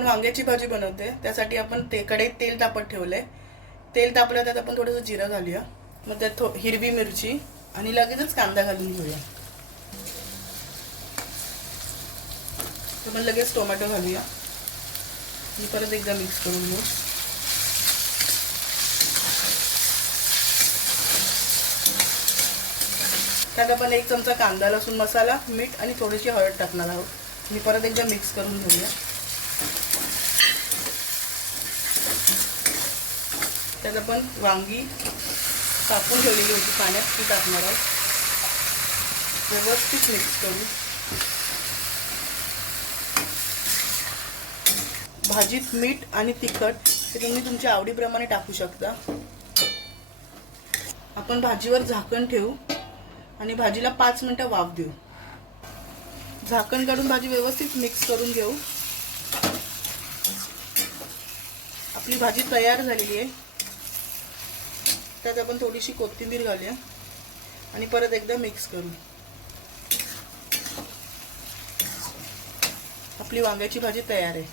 आपण वांग्याची भाजी बनवते त्यासाठी आपण कढईत तेल तापत ठेवलंय. तेल तापलं त्यात आपण थोडंसं जिरं घालूया. मग त्यात हिरवी मिरची आणि लगेचच कांदा घालून घेऊया. तर मग लगेच टोमॅटो घालूया आणि परत एकदा मिक्स करून घेऊ. त्यात आपण 1 चमचा कांदा लसूण मसाला मीठ आणि थोडीशी हळद टाकणार आहोत. मी परत एकदा मिक्स करून घेऊया. त्यात आपण वांगी कापून ठेवलेली होती पाण्यात ती टाकणार आहोत. व्यवस्थित मिक्स करू. भाजीत मीठ आणि तिखट हे तुम्ही तुमच्या आवडीप्रमाणे टाकू शकता. आपण भाजीवर झाकण ठेवू आणि भाजीला 5 मिनिटं वाफ देऊ. झाकण काढून भाजी व्यवस्थित मिक्स करून घेऊ. आपली भाजी तयार झालेली आहे. त्यात आपण थोडीशी कोथिंबीर घालूया आणि परत एकदा मिक्स करू. आपली वांग्याची भाजी तयार आहे.